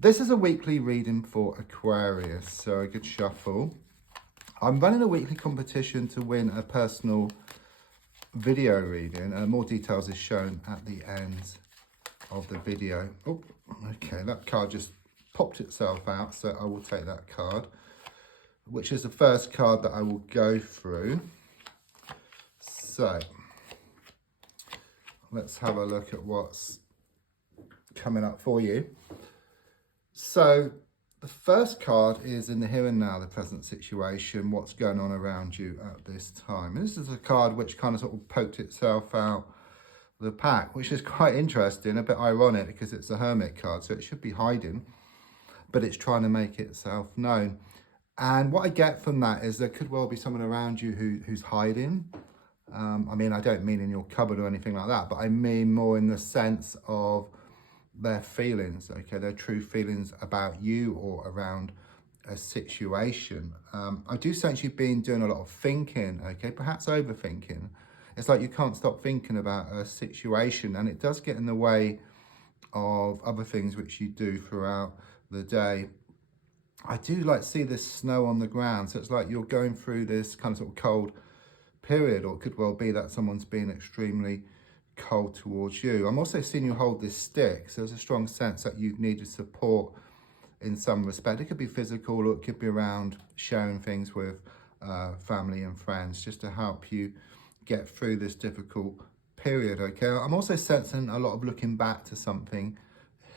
This is a weekly reading for Aquarius, so a good shuffle. I'm running a weekly competition to win a personal video reading. More details is shown at the end of the video. Oh, okay, that card just popped itself out, so I will take that card, which is the first card that I will go through. So, let's have a look at what's coming up for you. So, the first card is in the here and now, the present situation, what's going on around you at this time. And this is a card which kind of sort of poked itself out of the pack, which is quite interesting, a bit ironic because it's a Hermit card, so it should be hiding, but it's trying to make itself known. And what I get from that is there could well be someone around you who's hiding. I mean, I don't mean in your cupboard or anything like that, but I mean more in the sense of their feelings, okay, their true feelings about you or around a situation. I do sense you've been doing a lot of thinking, okay, perhaps overthinking. It's like you can't stop thinking about a situation, and it does get in the way of other things which you do throughout the day. I do like see this snow on the ground, so it's like you're going through this kind of sort of cold period, or it could well be that someone's been extremely cold towards you. I'm also seeing you hold this stick, so there's a strong sense that you needed support in some respect. It could be physical, or it could be around sharing things with family and friends just to help you get through this difficult period, okay? I'm also sensing a lot of looking back to something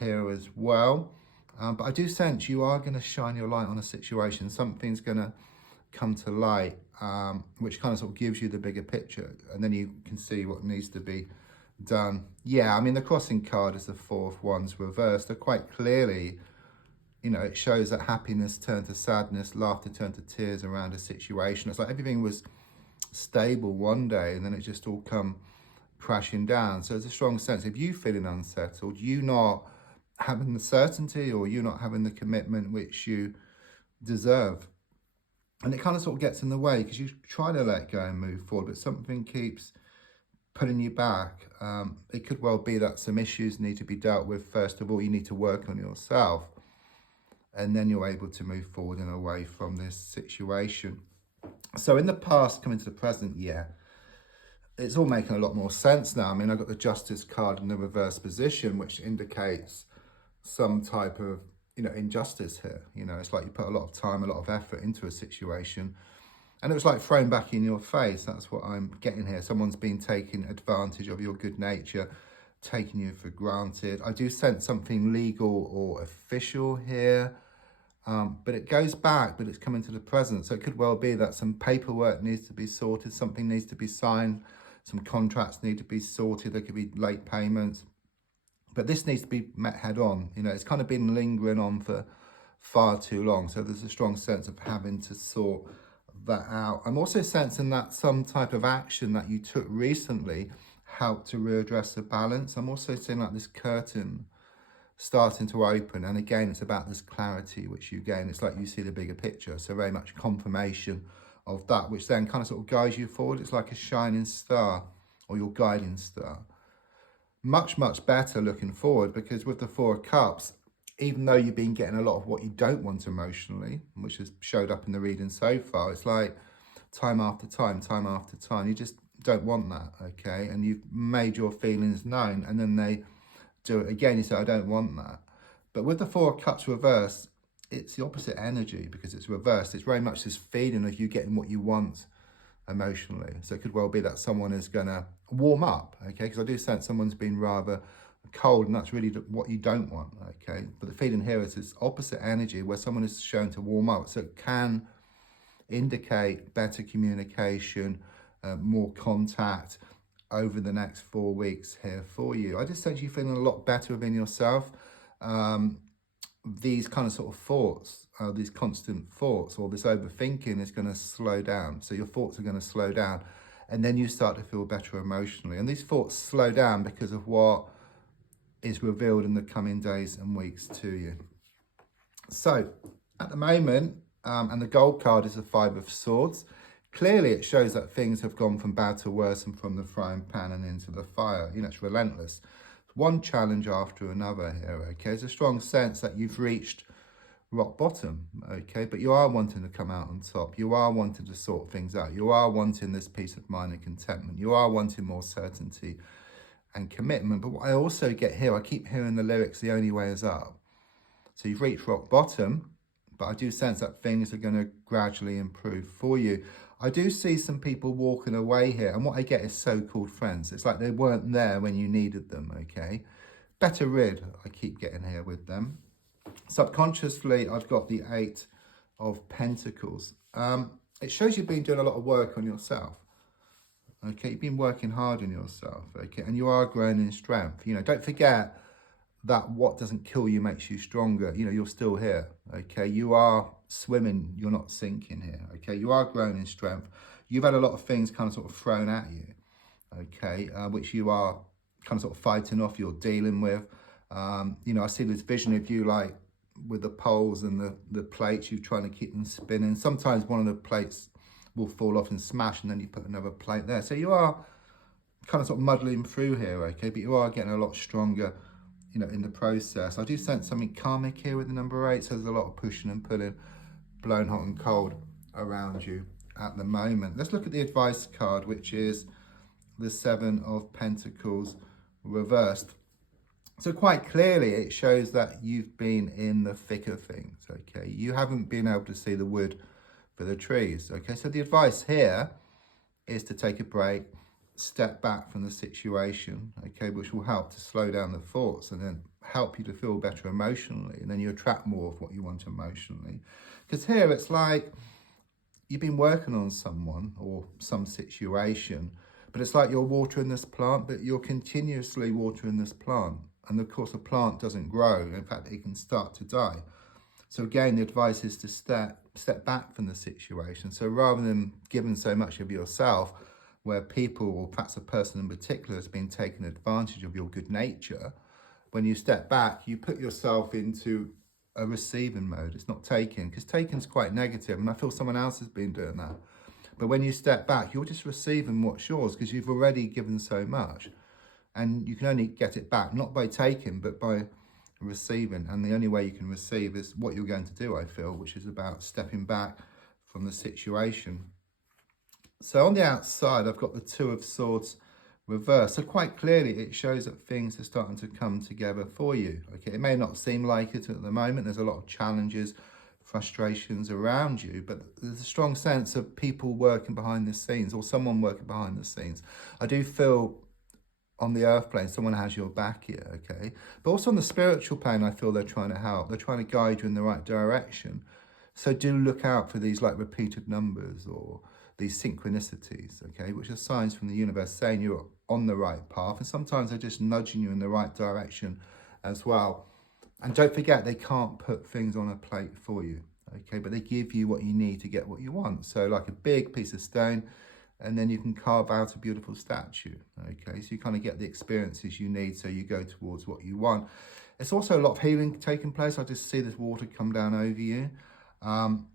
here as well, but I do sense you are going to shine your light on a situation. Something's going to come to light, which kind of sort of gives you the bigger picture, and then you can see what needs to be done. Yeah, I mean, the crossing card is the Four of Wands reversed. So quite clearly, you know, it shows that happiness turned to sadness, laughter turned to tears around a situation. It's like everything was stable one day and then it just all come crashing down. So there's a strong sense of you feeling unsettled, you not having the certainty, or you not having the commitment which you deserve. And it kind of sort of gets in the way because you try to let go and move forward, but something keeps pulling you back. It could well be that some issues need to be dealt with. First of all, you need to work on yourself, and then you're able to move forward and away from this situation. So in the past, coming to the present, yeah, it's all making a lot more sense now. I mean, I've got the Justice card in the reverse position, which indicates some type of, you know, injustice here. You know, it's like you put a lot of time, a lot of effort into a situation, and it was like thrown back in your face. That's what I'm getting here. Someone's been taking advantage of your good nature, taking you for granted. I do sense something legal or official here, but it goes back, but it's coming to the present. So it could well be that some paperwork needs to be sorted, something needs to be signed, some contracts need to be sorted. There could be late payments, but this needs to be met head on. You know, it's kind of been lingering on for far too long. So there's a strong sense of having to sort that out. I'm also sensing that some type of action that you took recently helped to readdress the balance. I'm also seeing like this curtain starting to open, and again it's about this clarity which you gain. It's like you see the bigger picture, so very much confirmation of that, which then kind of sort of guides you forward. It's like a shining star, or your guiding star. Much better looking forward, because with the Four of Cups, even though you've been getting a lot of what you don't want emotionally, which has showed up in the reading so far, it's like time after time, you just don't want that, okay? And you've made your feelings known, and then they do it again. You say, I don't want that. But with the Four of Cups reversed, it's the opposite energy because it's reversed. It's very much this feeling of you getting what you want emotionally. So it could well be that someone is going to warm up, okay? Because I do sense someone's been rather cold, and that's really what you don't want, okay? But the feeling here is this opposite energy where someone is shown to warm up. So it can indicate better communication, more contact over the next 4 weeks here for you. I just sense you feeling a lot better within yourself. These kind of sort of thoughts, these constant thoughts, or this overthinking is going to slow down. So your thoughts are going to slow down, and then you start to feel better emotionally. And these thoughts slow down because of what is revealed in the coming days and weeks to you. So at the moment, and the gold card is the Five of Swords. Clearly it shows that things have gone from bad to worse, and from the frying pan and into the fire. You know, it's relentless. one challenge after another here, okay? There's a strong sense that you've reached rock bottom, okay? But you are wanting to come out on top. You are wanting to sort things out. You are wanting this peace of mind and contentment. You are wanting more certainty and commitment. But what I also get here, I keep hearing the lyrics, the only way is up. So you've reached rock bottom, but I do sense that things are going to gradually improve for you. I do see some people walking away here, and what I get is so-called friends. It's like they weren't there when you needed them, okay? Better rid, I keep getting here with them. Subconsciously, I've got the 8 of Pentacles. It shows you've been doing a lot of work on yourself. Okay, you've been working hard on yourself, okay, and you are growing in strength. You know, don't forget that what doesn't kill you makes you stronger. You know, you're still here, okay? You are swimming, you're not sinking here, okay? You are growing in strength. You've had a lot of things kind of sort of thrown at you, okay, which you are kind of sort of fighting off, you're dealing with. You know, I see this vision of you like with the poles and the plates, you're trying to keep them spinning. Sometimes one of the plates will fall off and smash, and then you put another plate there. So you are kind of sort of muddling through here, okay? But you are getting a lot stronger, you know, in the process. I do sense something karmic here with the number 8, so there's a lot of pushing and pulling, blowing hot and cold around you at the moment. Let's look at the advice card, which is the 7 of Pentacles reversed. So quite clearly, it shows that you've been in the thick of things, okay? You haven't been able to see the wood for the trees, okay? So the advice here is to take a break, step back from the situation, okay, which will help to slow down the thoughts and then help you to feel better emotionally, and then you attract more of what you want emotionally. Because here it's like you've been working on someone or some situation, but it's like you're watering this plant, but you're continuously watering this plant. And of course, a plant doesn't grow. In fact, it can start to die. So again, the advice is to step back from the situation. So rather than giving so much of yourself, where people, or perhaps a person in particular, has been taking advantage of your good nature, when you step back, you put yourself into a receiving mode. It's not taking, because taking's quite negative, and I feel someone else has been doing that. But when you step back, you're just receiving what's yours, because you've already given so much. And you can only get it back, not by taking, but by receiving. And the only way you can receive is what you're going to do, I feel, which is about stepping back from the situation. So on the outside, I've got the 2 of Swords reversed. So quite clearly, it shows that things are starting to come together for you. Okay, it may not seem like it at the moment. There's a lot of challenges, frustrations around you, but there's a strong sense of people working behind the scenes, or someone working behind the scenes. I do feel on the earth plane, someone has your back here, okay? But also on the spiritual plane, I feel they're trying to help. They're trying to guide you in the right direction. So do look out for these like repeated numbers or these synchronicities, okay? Which are signs from the universe saying you're on the right path. And sometimes they're just nudging you in the right direction as well. And don't forget, they can't put things on a plate for you, okay? But they give you what you need to get what you want. So like a big piece of stone, and then you can carve out a beautiful statue, okay? So you kind of get the experiences you need, so you go towards what you want. It's also a lot of healing taking place. I just see this water come down over you. I'm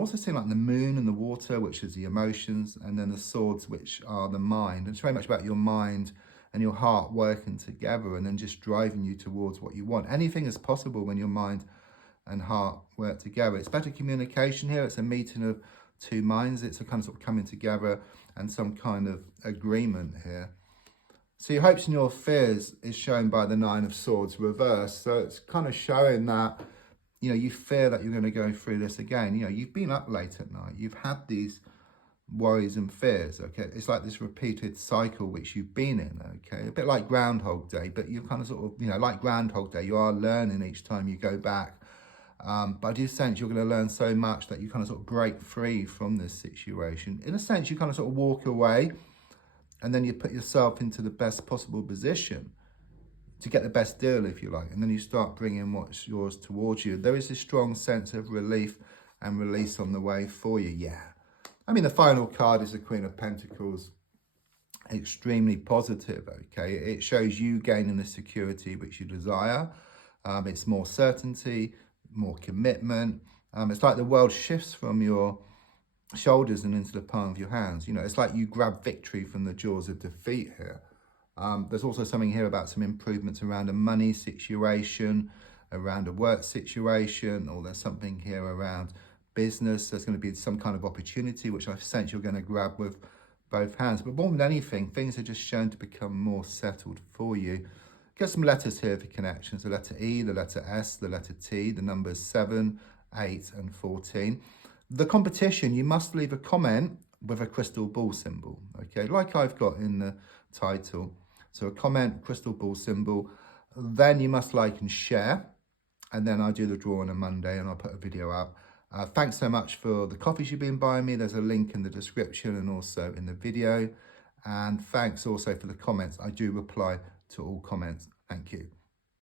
also seeing like the moon and the water, which is the emotions, and then the swords, which are the mind. And it's very much about your mind and your heart working together, and then just driving you towards what you want. Anything is possible when your mind and heart work together. It's better communication here. It's a meeting of 2 minds. It's a kind of sort of coming together and some kind of agreement here. So your hopes and your fears is shown by the 9 of Swords reversed. So it's kind of showing that, you know, you fear that you're going to go through this again. You know, you've been up late at night. You've had these worries and fears, okay? It's like this repeated cycle which you've been in, okay? A bit like Groundhog Day, but you kind of sort of, you know, like Groundhog Day, you are learning each time you go back. But I do sense you're going to learn so much that you kind of sort of break free from this situation. In a sense, you kind of sort of walk away, and then you put yourself into the best possible position to get the best deal, if you like. And then you start bringing what's yours towards you. There is a strong sense of relief and release on the way for you. Yeah. I mean, the final card is the Queen of Pentacles. Extremely positive, okay? It shows you gaining the security which you desire. It's more certainty, more commitment. It's like the world shifts from your shoulders and into the palm of your hands. You know, it's like you grab victory from the jaws of defeat here, There's also something here about some improvements around a money situation, around a work situation, or there's something here around business. There's going to be some kind of opportunity which I sense you're going to grab with both hands. But more than anything, things are just shown to become more settled for you. Get some letters here for connections: the letter E, the letter S, the letter T, the numbers 7, 8 and 14. The competition, you must leave a comment with a crystal ball symbol, okay, like I've got in the title. So a comment, crystal ball symbol, then you must like and share, and then I do the draw on a Monday and I'll put a video out. Thanks so much for the coffees you've been buying me. There's a link in the description and also in the video. And thanks also for the comments. I do reply to all comments. Thank you.